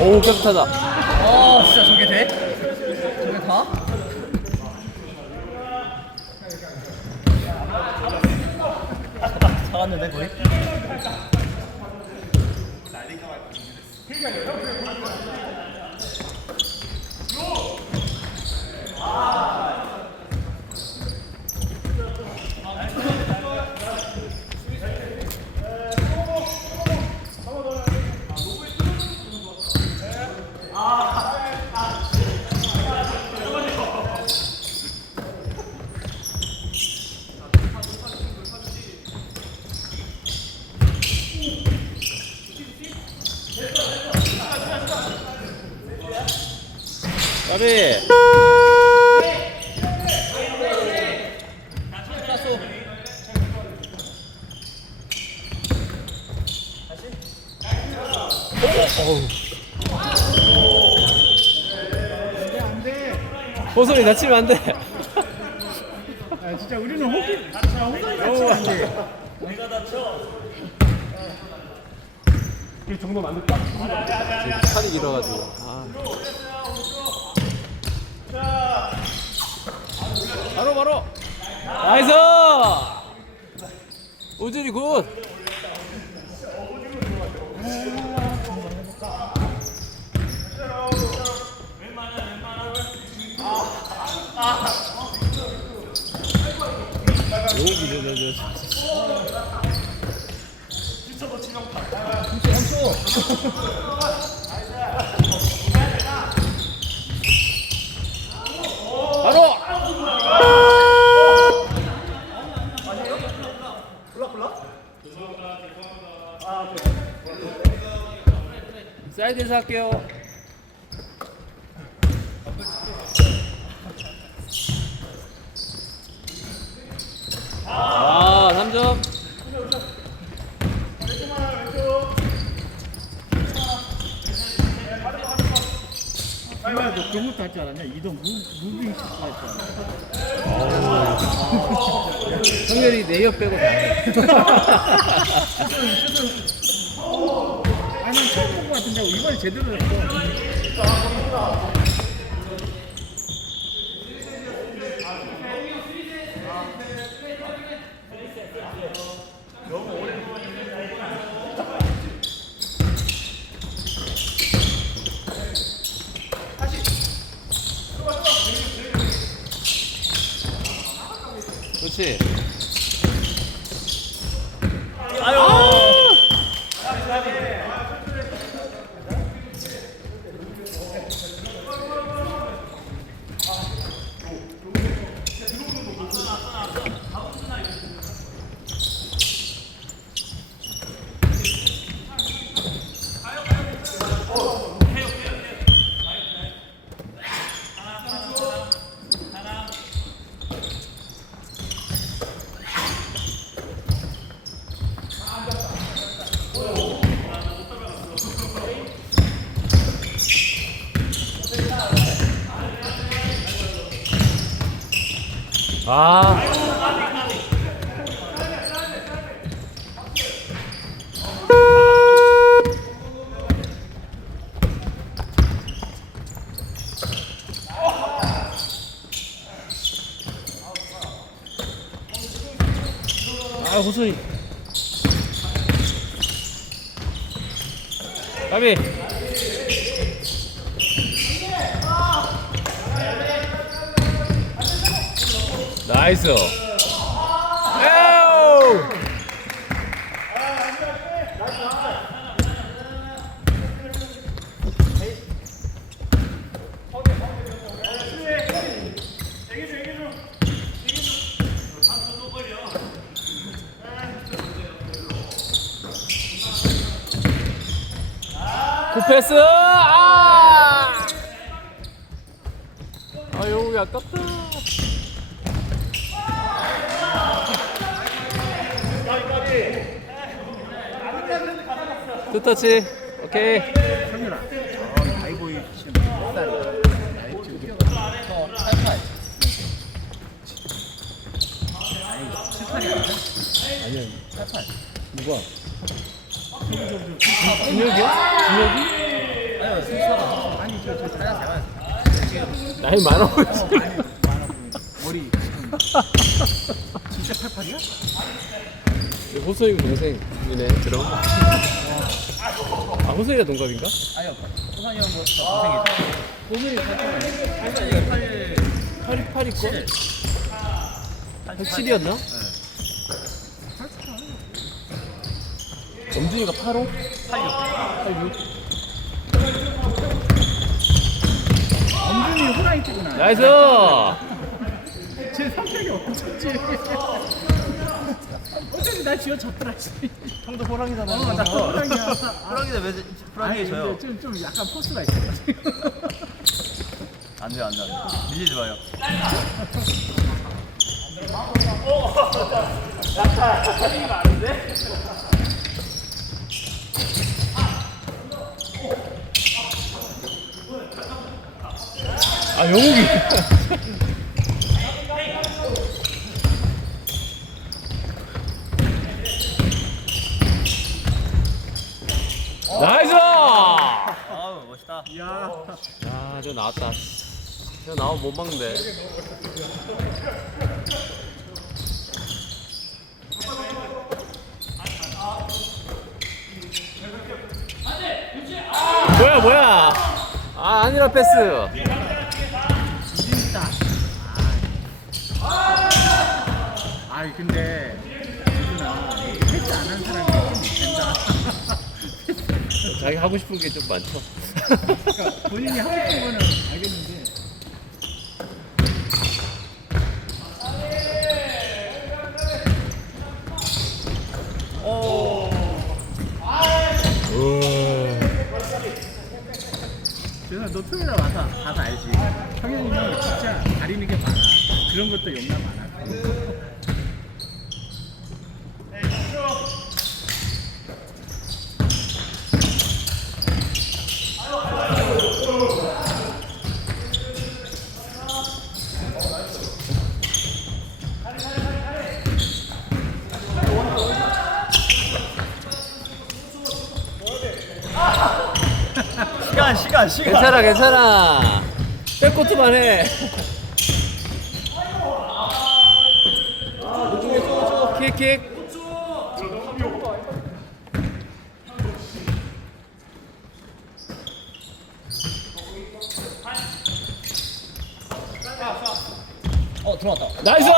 오 깨끗하다. 아 진짜 저게 돼? 저게 다? 잡았는데 거의? 까비. 호솔이 다치면 안 돼. 아, 진짜 우리는 호기 아, 호기 다치면 안 돼. 이 정도 만들까? 팔이 길어가지고. 아. 바로 바로. 나이스. 우준이 굿. 여기 저저저 바로. 사이드에서 할게요. 정말 너 그런 것도 할 줄 알았냐? 이동 무, 무빙 샷도 할줄 알았냐? 성렬이 내역 빼고 다 해. 아니 처음 본거 같은데 이번에 제대로 했어. 그 아. 아, 호소이. 까비. 나이스. 굿패스! 아! 아유, 아깝다. 투터치. 오케이. 아, 지금 저 88. 나이 7, 8이 아니야? 아니야. 88. 누가? 준혁이야? 준혁이? 아니요, 승수가. 아니, 저, 저, 저, 제가 제가. 나이 많아 보이지. 머리 진짜 88이야? 호소이 동생이네. 그럼. 아 호소이가 동갑인가? 아니요, 호상이 형 뭐, 저 동생이죠. 호소이 같은 그러니까 이게 8. 8이 8 있고. 87이었나? 엄준이가 85? 86. 엄준이 호랑이띠구나. 나이스! 제 성격이 엄청 찌. 어쩐지 날 쥐어졌더라. 씨. 형도 호랑이잖아. 어, 나 호랑이야. 호랑이다 왜 호랑이 져요? 좀, 좀 약간 포스가 있어가지고. 안 돼요, 안 돼, 안 돼. 밀리지 마요. 아 영욱이 나이스! 아우, 멋있다. 야, 야저 나왔다 저 나오면 못 막는데 뭐야 뭐야 아 아니라 패스. 아이, 근데, 누나, 패스 안한 사람이. 자기 하고 싶은 게 좀 많죠 그러니까 본인이 하고 싶은 거는 알겠는데. 그래서 너 토요일에 와서 가서 알지. 성현이는 진짜 가리는 게 많아. 그런 것도 용납 많아. 시간, 시간, 시간. 괜찮아 괜찮아 백코트만 해 킥킥 어, 들어왔다. 나이스